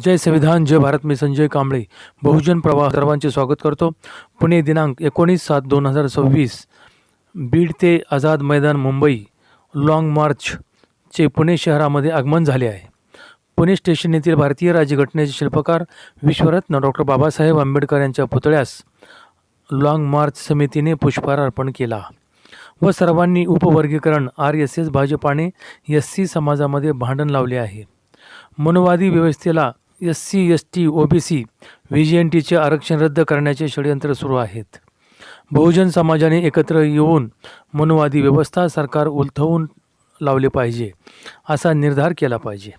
जय संविधान जय भारत. मी संजय कांबळे बहुजन प्रवाह सर्वांचे स्वागत करतो. पुणे दिनांक 19/7/2026 बीड ते आझाद मैदान मुंबई लाँग मार्चचे पुणे शहरामध्ये आगमन झाले आहे. पुणे स्टेशन येथील भारतीय राज्यघटनेचे शिल्पकार विश्वरत्न डॉक्टर बाबासाहेब आंबेडकर यांच्या पुतळ्यास लाँग मार्च समितीने पुष्पहार अर्पण केला व सर्वांनी उपवर्गीकरण RSS भाजपाने SC समाजामध्ये भांडण लावले आहे. मनोवादी व्यवस्थेला SC ST OBC VGNTचे आरक्षण रद्द करण्याचे षडयंत्र सुरू आहेत. बहुजन समाजाने एकत्र येऊन मनोवादी व्यवस्था सरकार उलथवून लावले पाहिजे असा निर्धार केला पाहिजे.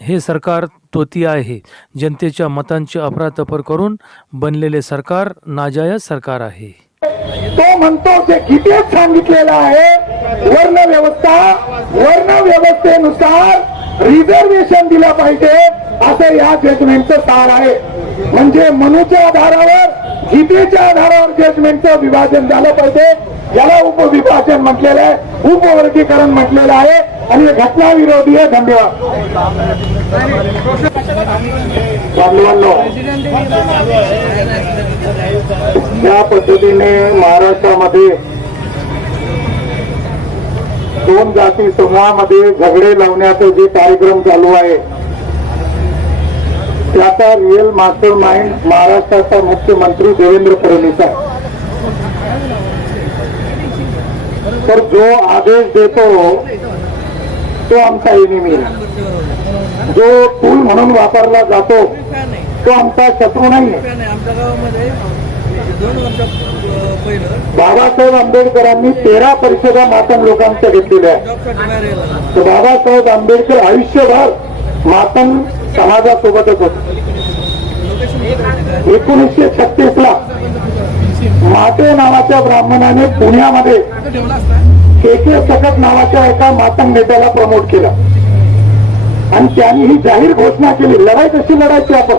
हे सरकार तोती आहे. जनतेच्या मतांचे अफरातफर करून बनलेले सरकार नाजायज सरकार आहे. तो म्हणतो जे गीतेत सांगितलेलं आहे वर्ण व्यवस्थेनुसार रिझर्वेशन दिलं पाहिजे असं या जजमेंटचं सार आहे. म्हणजे मनुच्या आधारावर गीतेच्या आधारावर जजमेंटचं विभाजन झालं पाहिजे. याला उपविभाजन म्हटलेलं आहे, उपवर्गीकरण म्हटलेलं आहे आणि घटना विरोधी आहे. धन्यवाद. या पद्धतीने महाराष्ट्रामध्ये दोन जाती समूहामध्ये झगडे लावण्याचा जे कार्यक्रम चालू आहे त्याचा रिअल मास्टर माइंड महाराष्ट्राचा मुख्यमंत्री देवेंद्र फडणवीस आहे. तर जो आदेश देतो तो आमचा एनिमी आहे. जो टूल म्हणून वापरला जातो तो आमचा शत्रू नाही आहे. बाबासाहेब आंबेडकरांनी 13 परिषदा मातंग लोकांच्या घेतलेल्या आहेत. तर बाबासाहेब आंबेडकर आयुष्यभर मातंग समाजासोबतच होते. 1936 ला माते नावाच्या ब्राह्मणाने पुण्यामध्ये KK सकट नावाच्या एका मातंग नेत्याला प्रमोट केलं आणि त्यांनी ही जाहीर घोषणा केली. लढाई कशी लढायची, आपण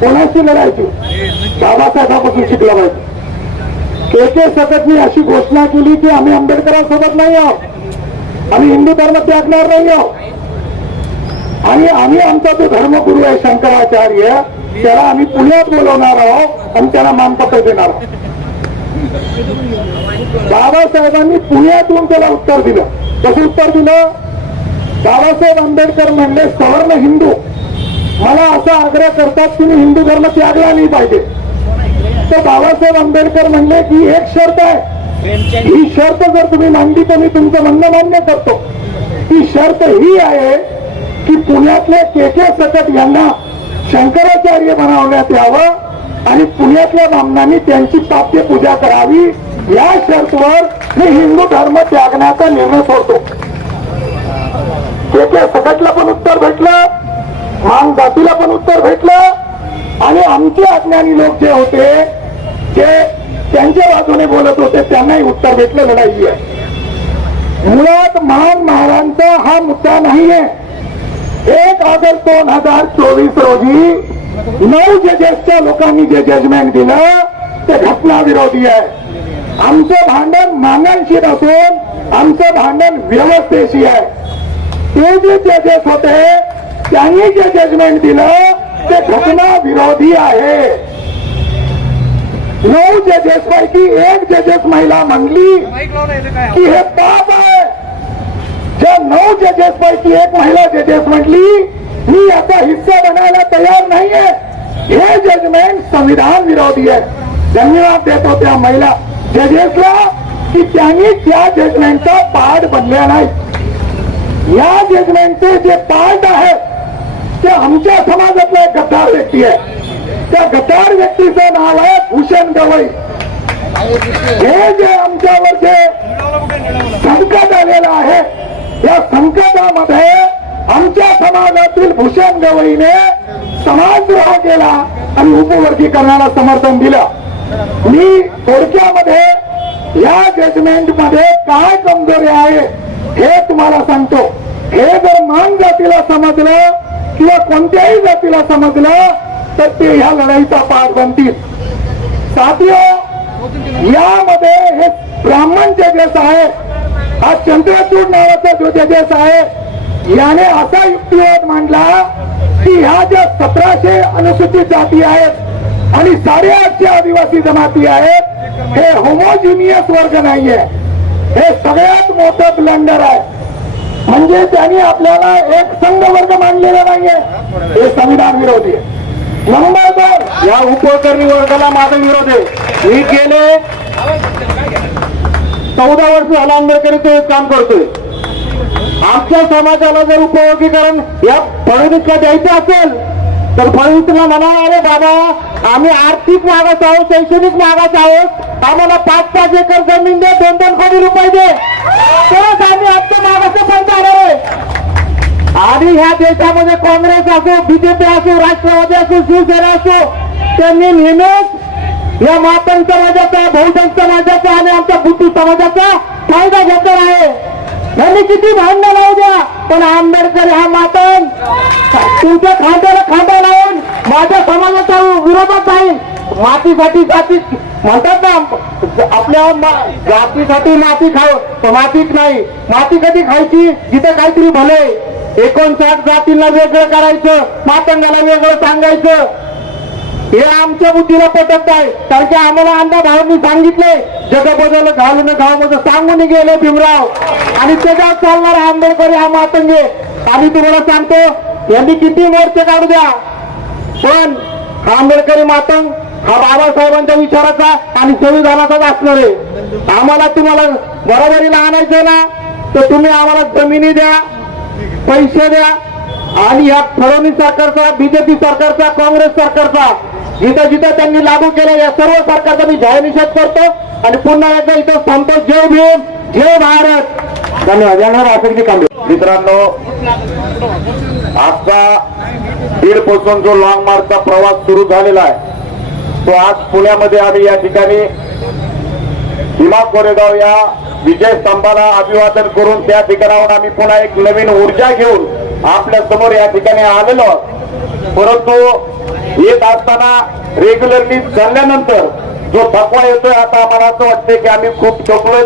कोणाशी लढायची, बाबासाहेबांपासून शिकलं पाहिजे. KK सकटनी अशी घोषणा केली की आम्ही आंबेडकरांसोबत नाही आहोत, आम्ही हिंदू धर्म त्यागणार नाही आहोत आणि आम्ही आमचा जो धर्मगुरू आहे शंकराचार्य त्याला आम्ही पुण्यात बोलवणार आहोत आणि त्याला मानपत्र देणार आहोत. बाबासाहेबांनी पुण्यातून त्याला उत्तर दिलं. कसं उत्तर दिलं? बाबासाहेब आंबेडकर म्हणले सवर्ण हिंदू मला असा आग्रह करतात की मी हिंदू धर्म त्यागला नाही पाहिजे. तर बाबासाहेब आंबेडकर म्हणले की एक शर्त आहे, ही शर्त जर तुम्ही मांडली तर मी तुमचं म्हणणं मान्य करतो. ही शर्त ही आहे की पुण्यातले KK सकट यांना शंकराचार्य बनवण्यात यावं आणि पुण्यातल्या ब्राह्मणांनी त्यांची पाप्य पूजा करावी. या शर्तवर मी हिंदू धर्म त्यागण्याचा निर्णय सोडतो. KK सकटला पण उत्तर भेटलं, मांग जातीला पण उत्तर भेटलं आणि आमचे अज्ञानी लोक जे होते जे त्यांच्या बाजूने बोलत होते त्यांनाही उत्तर भेटलं. लढाई आहे. मुळात महान महाराजांचा हा मुद्दा नाहीये. 1 ऑगस्ट 2024 रोजी 9 जजेसच्या लोकांनी जे जजमेंट दिलं ते घटना विरोधी आहे. आमचं भांडण मानांशी नसून आमचं भांडण व्यवस्थेशी आहे. ते जे जजेस होते त्यांनी जे जजमेंट दिलं ते घटना विरोधी आहे. 9 जजेस पैकी 1 जजेस महिला म्हणली की हे पाप आहे. ज्या 9 जजेस पैकी 1 महिला जजेस म्हटली मी याचा हिस्सा बनायला तयार नाहीये. हे जजमेंट संविधान विरोधी आहे. धन्यवाद देतो त्या महिला जजेसला की त्यांनी त्या जजमेंटचा पार्ट बनले नाही. या जजमेंटचे जे पार्ट आहे ते आमच्या समाजातला एक गद्दार व्यक्ती आहे. त्या गद्दार व्यक्तीचं नाव आहे भूषण गवई. हे जे आमच्यावर जे संकट आलेलं आहे या संकटामध्ये आमच्या समाजातील भूषण गवईने समाजद्रोह केला आणि उपवर्गीकरणाला समर्थन दिलं. मी थोडक्यामध्ये या जजमेंट मध्ये काय कमजोरी आहे हे तुम्हाला सांगतो. हे जर मान जातीला समजलं किंवा कोणत्याही जातीला समजलं तर ते ह्या लढाईचा पाठ बनतील. साथियो, यामध्ये हे ब्राह्मण जजेस आहे, हा चंद्रचूड नावाचा जो जजेस आहे याने असा युक्तिवाद मांडला की ह्या ज्या 1700 अनुसूचित जाती आहेत आणि 850 आदिवासी जमाती आहेत हे होमोजिनियस वर्ग नाहीये. हे सगळ्यात मोठं ब्लंडर आहे. म्हणजे त्यांनी आपल्याला एक संघ वर्ग मानलेला नाहीये. हे संविधान विरोधी आहे. नंबर 2, या उपकरणी वर्गाला माझा विरोध आहे. मी गेले 14 वर्ष झालं आंबेडकरी काम करतोय. आमच्या समाजाला जर उपयोगीकरण या फडणवीसला द्यायचं असेल तर फडणवीसला म्हणा, अरे बाबा आम्ही आर्थिक मागास आहोत, शैक्षणिक मागास आहोत, आम्हाला 5-5 एकर जमीन दे, 2-2 कोटी रुपये दे, तरच आम्ही आमच्या मागास बंद करणार आहे. आणि ह्या देशामध्ये काँग्रेस असो, बीजेपी असो, राष्ट्रवादी असो, शिवसेना असो, त्यांनी नेहमीच या मातंग समाजाचा, बहुजन समाजाचा आणि आमच्या बुद्धी समाजाचा फायदा घेतला आहे. त्यांनी किती भांडणं लावू द्या, पण आंबेडकर हा मातंग तुमच्या खांद्याला खांदा लावून माझ्या समाजाच्या विरोधात जाईल. मातीसाठी जाती म्हणतात ना, आपल्या जातीसाठी माती खाऊ, मातीच नाही. माती कधी खायची जिथे काहीतरी भले. 59 जातींना वेगळं करायचं, मातंगाला वेगळं सांगायचं, हे आमच्या बुद्धीला पटत नाही. कारण की आम्हाला अण्णा भावांनी सांगितले जग बदल घालून गावामध्ये सांगून गेले भीमराव, आणि त्याच्यात चालणार आंबेडकर हा मातंगे. आणि तुम्हाला सांगतो यांनी किती मोर्चे काढू द्या, पण हा आंबेडकरी मातंग हा बाबासाहेबांच्या विचाराचा आणि संविधानाचाच असणार आहे. आम्हाला तुम्हाला बरोबरीला आणायचं ना, तर तुम्ही आम्हाला जमिनी द्या, पैसे द्या, आणि या फडणवीस सरकारचा, बीजेपी सरकारचा, काँग्रेस सरकारचा जिथं जिथं त्यांनी लागू केलं या सर्व सरकारचा मी जाहीर निषेध करतो. आणि पुन्हा एकदा इथं सांगतो, जय भीम, जय भारत. धन्यवाद. येणार आसक्ती कांबळे. मित्रांनो, आजचा बीडपासून जो लॉंग मार्चचा प्रवास सुरू झालेला आहे तो आज पुण्यामध्ये आम्ही या ठिकाणी भीमा कोरेगाव या विजय स्तंभाला अभिवादन करून त्या ठिकाणाहून आम्ही पुन्हा एक नवीन ऊर्जा घेऊन आपल्या समोर या ठिकाणी आलेलो आहोत. परंतु येत असताना रेग्युलरली चालल्यानंतर जो थकवा येतोय, आता आम्हाला असं वाटतंय की आम्ही खूप थकलोय.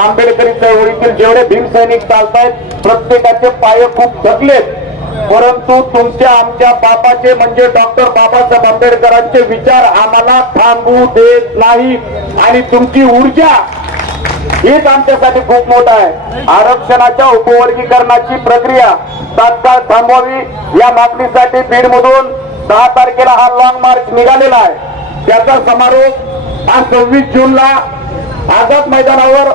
आंबेडकरी चळवळीतील जेवढे भीमसैनिक चालतायत प्रत्येकाचे पाय खूप थकलेत. परंतु तुमच्या आमच्या बापाचे म्हणजे डॉक्टर बाबासाहेब आंबेडकरांचे विचार आम्हाला थांबू देत नाही. आणि तुमची ऊर्जा हेच आमच्यासाठी खूप मोठं आहे. आरक्षणाच्या उपवर्गीकरणाची प्रक्रिया तात्काळ थांबवावी या मागणीसाठी बीडमधून 10 तारखेला हा लॉंग मार्च निघालेला आहे. त्याचा समारोप आज 26 जूनला आझाद मैदानावर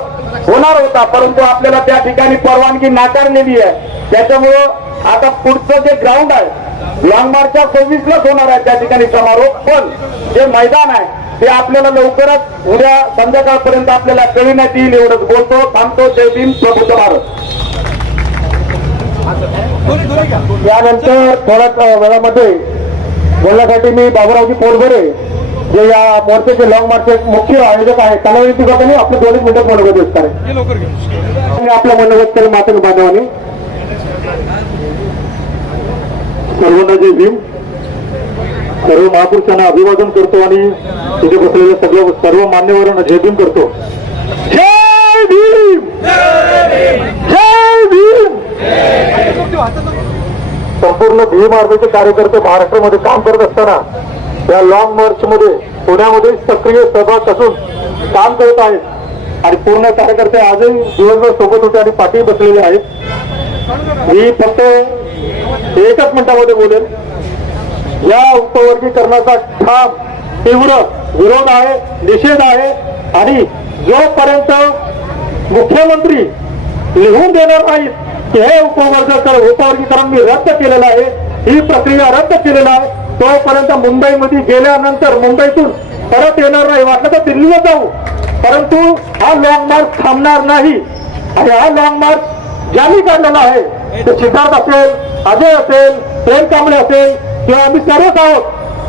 होणार होता, परंतु आपल्याला त्या ठिकाणी परवानगी नाकारलेली आहे. त्याच्यामुळं आता पुढचं जे ग्राउंड आहे लॉंग मार्चच्या 26लाच होणार आहे त्या ठिकाणी समारोप. पण जे मैदान आहे ते आपल्याला लवकरच उद्या संध्याकाळपर्यंत आपल्याला कळविण्यात येईल. एवढंच बोलतो, थांबतो. जय भीम, प्रबुद्ध भारत. यानंतर थोड्याच वेळामध्ये बोलण्यासाठी मी बाबूरावजी पोरबरे जे या मोर्चाचे लॉंग मार्चचे मुख्य आयोजक आहेत त्यांना विनंती करतो मी आपले 2 मिनिटं मनोगत व्यक्त करेन. आपलं मनोगत करेल मातंग बांधवांनी. सर्वांना जय भीम. सर्व महापुरुषांना अभिवादन करतो आणि तिथे बसलेल्या सर्व मान्यवरांना जय भीम करतो. जय भीम, जय भीम. संपूर्ण भीम आर्मीचे कार्यकर्ते महाराष्ट्रामध्ये काम करत असताना या लॉंग मार्च मध्ये पुण्यामध्ये सक्रिय सहभाग असून काम करत आहेत. आणि पूर्ण कार्यकर्ते आजही दिवसभर सोबत होते आणि पाठी बसलेले आहेत. मी फक्त एकच मिनिटामध्ये बोलेल. या उपवर्गीकरणाचा ठाम तीव्र विरोध आहे, निषेध आहे. आणि जोपर्यंत मुख्यमंत्री लिहून देणार नाहीत की हे उपवर्गीकरण मी रद्द केलेलं आहे, ही प्रक्रिया रद्द केलेलं आहे, तोपर्यंत मुंबईमध्ये गेल्यानंतर मुंबईतून परत येणार नाही. वाटलं तर दिल्लीला जाऊ, परंतु हा लॉंग मार्च थांबणार नाही. आणि हा लॉंग मार्च ज्यांनी काढलेला आहे ते सिद्धार्थ असेल, अजय असेल, प्रेम कांबळे असेल किंवा आम्ही सर्वच आहोत.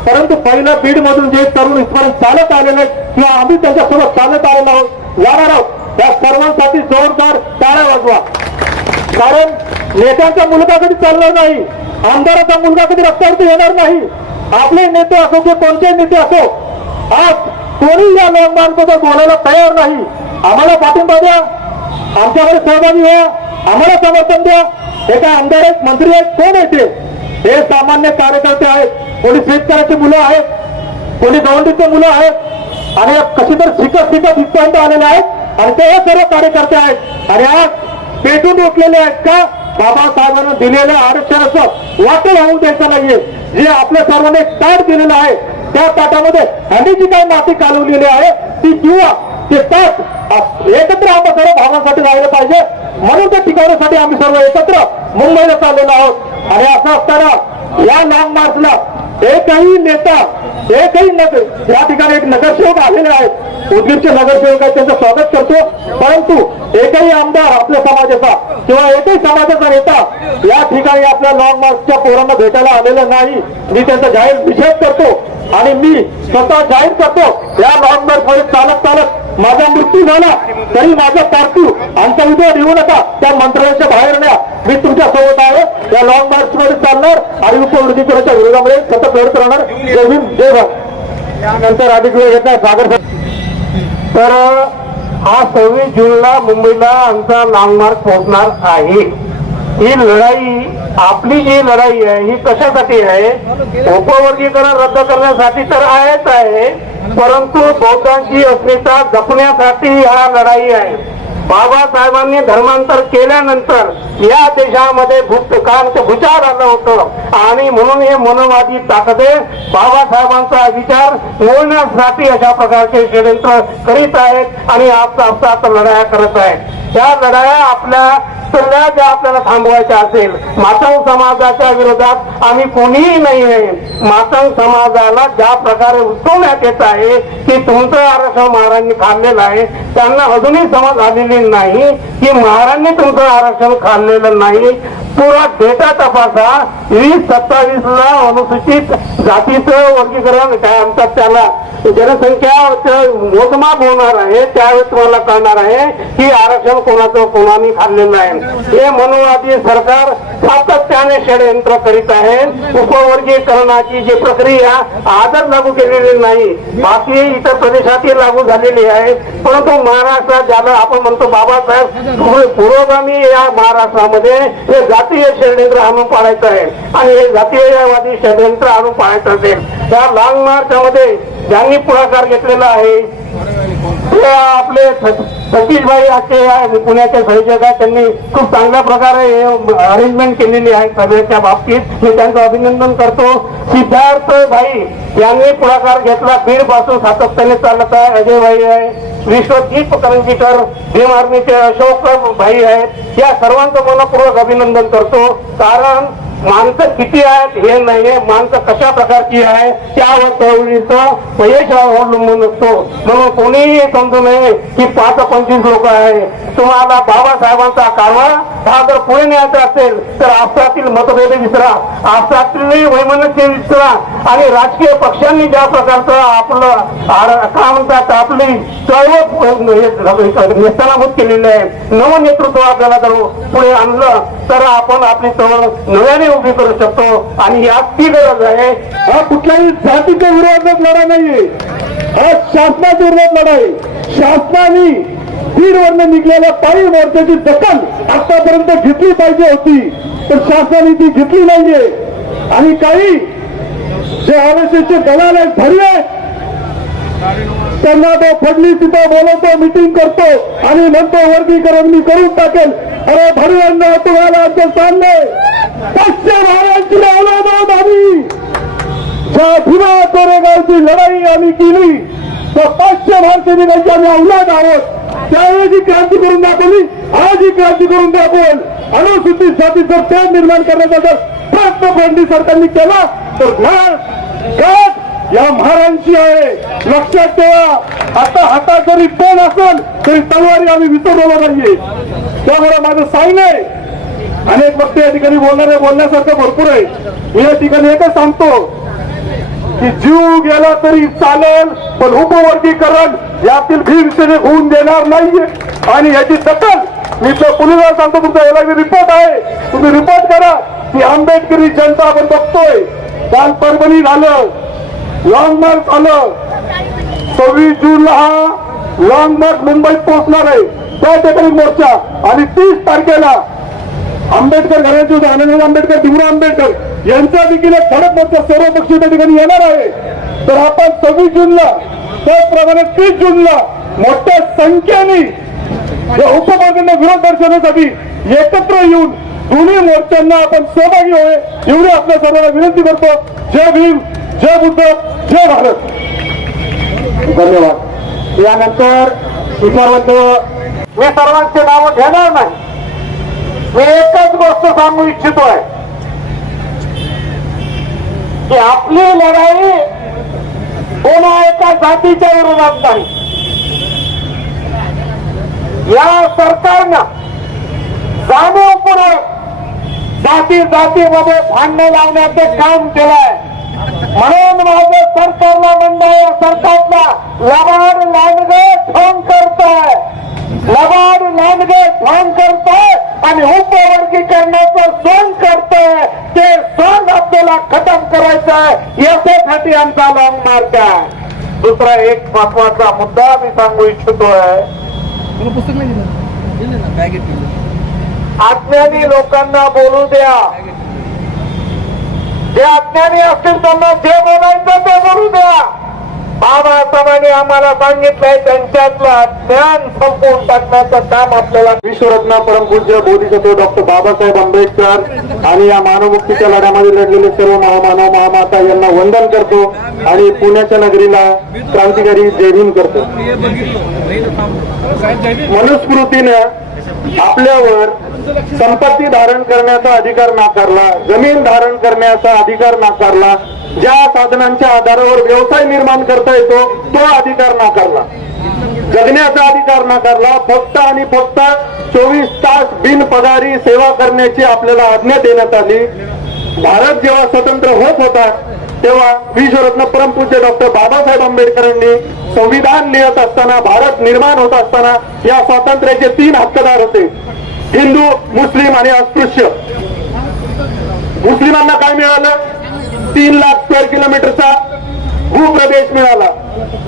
परंतु पहिलं बीडमधून जे तरुण इथपर्यंत चालत आलेले आहेत किंवा आम्ही त्यांच्यासोबत चालत आलेलो आहोत, जाणार आहोत, त्या सर्वांसाठी जोरदार टाळ्या वाजवा. कारण नेत्यांचा मुलगा कधी चालणार नाही, आमदाराचा मुलगा कधी रस्त्यावरती येणार नाही. आपले नेते असो की कोणते नेते असो, आज कोणी या लॉंग मार्चबद्दल बोलायला तयार नाही. आम्हाला पाठिंबा द्या, आमच्याकडे सहभागी व्हा, आम्हाला समर्थन द्या. हे काय आमदार आहेत, मंत्री आहेत, कोण येते हे सामान्य कार्यकर्ते आहेत, कोणी शेतकऱ्याची मुलं आहेत, कोणी गवंडीची मुलं आहेत आणि कशी तर शिकत इथपर्यंत आलेले आहेत आणि ते हे सर्व कार्यकर्ते आहेत आणि आज पेटून उठलेले आहेत का बाबासाहेबांना दिलेलं आरक्षणाचं वाटण होऊ द्यायचं नाहीये. जे आपल्या सर्वांनी ताट दिलेलं आहे त्या ताटामध्ये हंडीची काही माती कालवलेली आहे ती किंवा ते ताट एकत्र आपण सर्व भावनासाठी राहिलं पाहिजे. म्हणून ते टिकवण्यासाठी आम्ही सर्व एकत्र मुंबईला चाललेलो आहोत आणि असं असताना या लॉंग मार्चला एकही नेता एकही नगर या ठिकाणी एक नगरसेवक आलेले आहेत, उदगीरचे नगरसेवक आहेत, त्यांचं स्वागत करतो. परंतु एकही आमदार आपल्या समाजाचा किंवा एकही समाजाचा नेता या ठिकाणी आपल्या लॉंग मार्चच्या पोरांना भेटायला आलेला नाही. मी त्यांचा जाहीर निषेध करतो आणि मी स्वतः जाहीर करतो या लॉंग मार्च मध्ये चालत माझा मृत्यू झाला तरी माझा पार्थिव आमचा विधवा देऊ नका, त्या मंत्रालयाच्या बाहेर न्या. मी तुमच्या सोबत आहे, या लॉंग मार्च मध्ये चालणार आणि उपवर्गीकरणाच्या विरोधामध्ये सतत लढत राहणार. जय भीम जय भारत. त्यानंतर अधिक वेळ घेत नाही सागर. तर हा 26 जूनला मुंबईला आमचा लॉंग मार्च पोहोचणार आहे. ही लढाई आपली जी लढाई आहे ही कशासाठी आहे? उपवर्गीकरण रद्द करण्यासाठी तर आहेच आहे, परंतु बौद्धांची अस्मिता जपण्यासाठी हा लढाई आहे. बाबासाहेबांनी धर्मांतर केल्यानंतर या देशामध्ये भूचार आलं होतं आणि म्हणून हे मनोवादी ताकदे बाबासाहेबांचा विचार मोडण्यासाठी अशा प्रकारचे षडयंत्र करीत आहेत आणि आपसात लढाया करत आहेत. त्या लढाया आपल्या सगळ्या ज्या आपल्याला थांबवायच्या असेल, मातंग समाजाच्या विरोधात आम्ही कोणीही नाही आहे. मातंग समाजाला ज्या प्रकारे उठवण्यात येत आहे की तुमचं आरक्षण महाराजांनी खाल्लेलं आहे, त्यांना अजूनही समज आलेली नाही की महाराजांनी तुमचं आरक्षण खाल्लेलं नाही. पुरा डेटा तपासा. 2027 ला अनुसूचित जातीचं वर्गीकरण काय म्हणतात त्याला जनसंख्या मोजमाप होणार आहे, त्यावेळेस तुम्हाला कळणार आहे की आरक्षण कोणाचं कोणाने खाल्लेलं आहे. हे मनोवादी सरकार सातत्याने षडयंत्र करीत आहे. उपवर्गीकरणाची जी प्रक्रिया आजच लागू केलेली नाही, बाकी इतर प्रदेशातही लागू झालेली आहे, परंतु महाराष्ट्रात ज्याला आपण म्हणतो बाबासाहेब पुरोगामी या महाराष्ट्रामध्ये हे जातीय षडयंत्र आणून पाडायचं आहे आणि हे जातीयवादी षडयंत्र आणून पाडायचं असेल. त्या लॉंग मार्चमध्ये ज्यांनी पुढाकार घेतलेला आहे ते आपले सतीशभाई आजचे पुण्याचे संयोजक आहेत. त्यांनी खूप चांगल्या प्रकारे अरेंजमेंट केलेली आहे सभेच्या बाबतीत, मी त्यांचं अभिनंदन करतो. सिद्धार्थ भाई यांनी पुढाकार घेतला, बीड पासून सातत्याने चालत आहे. अजय भाई आहे, विश्वदीप करंजीकर, भीम आर्मीचे अशोक भाई आहेत. या सर्वांचं मनपूर्वक अभिनंदन करतो. कारण माणसं किती आहेत हे नाहीये, माणसं कशा प्रकारची आहे त्यावर चळवळीचं यश अवलंबून असतो. म्हणून कोणीही समजू नये की 5-25 लोक आहे. तुम्हाला बाबासाहेबांचा कारभार हा जर पुढे न्यायचा असेल तर आपसातील मतभेद विसरा, आपसातील वैमनस्य विसरा आणि राजकीय पक्षांनी ज्या प्रकारचं आपलं काय म्हणतात आपली चळवळ नेस्तनाभूत केलेली आहे, नवं नेतृत्व आपल्याला जर पुढे आणलं तर आपण आपली चळवळ नव्याने उभी करू शकतो आणि यात ती गरज आहे. हा कुठल्याही जातीच्या विरोधात लढा नाहीये, हा शासनाच्या विरोधात लढा आहे. शासनाने बीडवरनं निघलेल्या पायी मोर्चाची दखल आतापर्यंत घेतली पाहिजे होती, तर शासनाने ती घेतली नाहीये. आणि काही जे आरएसएसचे दलाल आहेत भरले त्यांना तो फडणवीस तिथं बोलवतो, मिटिंग करतो आणि म्हणतो वर्गीकरण मी करून टाकेल. अरे भरवांना तुम्हाला आमचं चाललंय, 500 महाराजांची औलाद आहोत आम्ही. ज्या भीमा कोरेगावची लढाई आम्ही केली तर 500 महाराजांची आम्ही औलाद आहोत. त्यावेळी जी क्रांती करून दाखवली, आज ही क्रांती करून दाखवल. अनुसूचित जातीचं तेढ निर्माण करण्याचा जर प्रयत्न फडणवीस सरकारने केला तर या महाराजांची आहे, लक्षात ठेवा. आता हातात जरी पेन असेल तरी तलवारी आम्ही विसरलेलो नाहीये. त्यामुळे माझं साईन आहे. अनेक वक्ते या ठिकाणी बोलण्यासारखं भरपूर आहे. मी या ठिकाणी एकच सांगतो की जीव गेला तरी चालेल, पण उपवर्गीकरण यातील भीमसेने होऊन देणार नाहीये. आणि याची दखल मी पोलिसांना सांगतो, तुमचा याला रिपोर्ट आहे, तुम्ही रिपोर्ट करा की आंबेडकरी जनता आपण बघतोय. काल परभणी झालं, लॉंग मार्च आलं, 26 जूनला हा लॉंग मार्च मुंबईत पोहोचणार आहे. त्या ठिकाणी मोर्चा आणि 30 तारखेला आंबेडकर घराण्याचे आनंद आंबेडकर, भीमराव आंबेडकर यांचा देखील एक खडक मोर्चा सर्व पक्षी त्या ठिकाणी येणार आहे. तर आपण 26 जूनला त्याचप्रमाणे 30 जूनला मोठ्या संख्येने या उपमार्गांना विरोध दर्शवण्यासाठी एकत्र येऊन दोन्ही मोर्चांना आपण सहभागी होय एवढी आपल्या सर्वांना विनंती करतो. जय भीम, जय बुद्ध, जय भारत. धन्यवाद. यानंतर विचारवंत मी सर्वांचे नाव घेणार नाही. मी एकच गोष्ट सांगू इच्छितोय की आपली लढाई कोणा एका जातीच्या विरोधात नाही. या सरकारनं जाणीवपूर्वक जातीमध्ये भांडण लावण्याचं काम केलंय. म्हणून माझं सरकारला म्हणणं या सरकारला लबाड लांडगे ढोंग करताय, लबाड लांडगे ढोंग करताय आणि उपवर्गीकरणाचं सोंग करताय. ते सोंग आपल्याला खतम करायचं आहे. याच्यासाठी आमचा लॉंग मार्च आहे. दुसरा एक महत्वाचा मुद्दा मी सांगू इच्छितोय. अज्ञानी लोकांना बोलू द्या. जे अज्ञानी असतील त्यांना जे बोलायचं ते बोलू द्या. बाबासाहेबांनी आम्हाला सांगितलंय त्यांच्यातलं ज्ञान संपवून टाकण्याचं काम आपल्याला. विश्वरत्न परमपूज्य बोधिसत्व डॉक्टर बाबासाहेब आंबेडकर आणि या मानवमुक्तीच्या लढ्यामध्ये लढलेले सर्व महामानव महामाता यांना वंदन करतो आणि पुण्याच्या नगरीला क्रांतिकारी जय भीम करतो. मनुस्मृतीनं आपल्यावर संपत्ती धारण करण्याचा अधिकार नाकारला, जमीन धारण करण्याचा अधिकार नाकारला, ज्या साधनांच्या आधारावर व्यवसाय निर्माण करता येतो तो अधिकार नाकारला, जगण्याचा अधिकार नाकारला. फक्त आणि फक्त 24 तास बिनपगारी सेवा करण्याची आपल्याला आज्ञा देण्यात आली. भारत जेव्हा स्वतंत्र होत होता तेव्हा विश्वरत्न परमपूज्य डॉक्टर बाबासाहेब आंबेडकरांनी संविधान लिहित असताना, भारत निर्माण होत असताना या स्वातंत्र्याचे 3 हक्कदार होते, हिंदू, मुस्लिम आणि अस्पृश्य. मुस्लिमांना काय मिळालं? 3 लाख स्क्वेअर किलोमीटरचा भूप्रदेश मिळाला.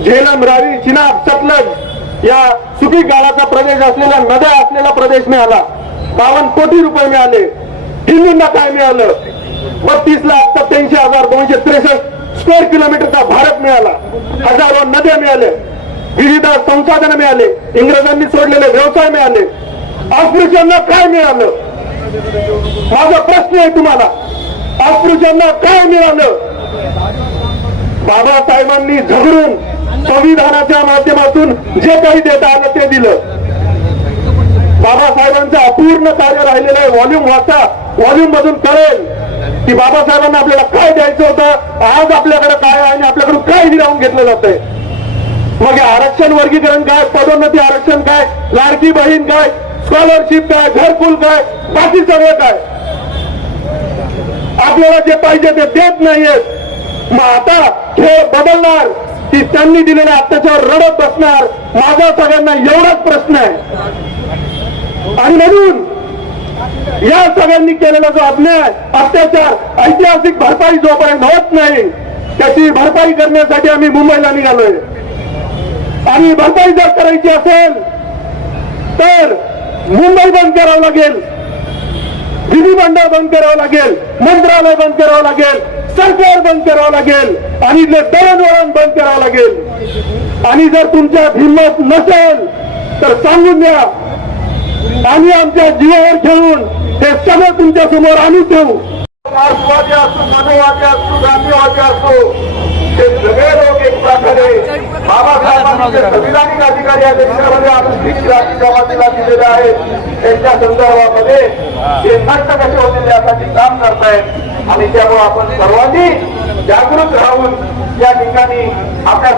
झेलम, रावी, चिनाब, सतलज या सुपीक गाळाचा प्रदेश असलेला, नद्या असलेला प्रदेश मिळाला. 52 कोटी रुपये मिळाले. हिंदूंना काय मिळालं? 32,87,263 स्क्वेअर किलोमीटरचा भारत मिळाला. हजारो नद्या मिळाल्या, विविध संसाधन मिळाले, इंग्रजांनी सोडलेले व्यवसाय मिळाले. अस्पृश्यांना काय मिळालं? माझा प्रश्न आहे तुम्हाला, अस्पृश्यांना काय मिळालं? बाबासाहेबांनी झगडून संविधानाच्या माध्यमातून जे काही देता आलं ते दिलं. बाबासाहेबांचं अपूर्ण कार्य राहिलेलं आहे. व्हॉल्यूम वाचा, व्हॉल्यूम मधून कळेल की बाबासाहेबांना आपल्याला काय द्यायचं होतं, आज आपल्याकडे काय आहे आणि आपल्याकडून काय हिरावून घेतलं जातंय. मग आरक्षण वर्गीकरण काय, पदोन्नती आरक्षण काय, लाडकी बहीण काय, स्कॉलरशिप काय, घरकुल काय, बाकी सगळं काय. आपल्याला जे पाहिजे ते देत नाहीयेत. मग आता खेळ बदलणार की त्यांनी दिलेल्या अत्याचार रडत बसणार? माझा सगळ्यांना एवढाच प्रश्न आहे. आणि म्हणून या सगळ्यांनी केलेला जो अन्याय, अत्याचार, ऐतिहासिक भरपाई जोपर्यंत होत नाही त्याची भरपाई करण्यासाठी आम्ही मुंबईला निघालोय. आणि भरपाई जर करायची असेल तर मुंबई बंद करावं लागेल, विधिमंडळ बंद करावं लागेल, मंत्रालय बंद करावं लागेल, सरकार बंद करावं लागेल आणि दळणवळण बंद करावं लागेल. आणि जर तुमच्यात हिंमत नसेल तर सांगून द्या, आम्ही आमच्या जीवावर खेळून हे सगळं तुमच्या समोर आणून ठेवू. मार्क्सवादी असो, मनोवादी असो, गांधीवादी असो, ते सगळे लोक एक प्रकारे बाबासाहेबांचे संविधानिक अधिकारी या देशामध्ये अनुसूचित जाती जमातीला दिलेले आहेत त्यांच्या संदर्भामध्ये हे नष्ट कसे होतील यासाठी काम करतायत. आणि त्यामुळे आपण सर्वांनी जागृत राहून या ठिकाणी आपल्या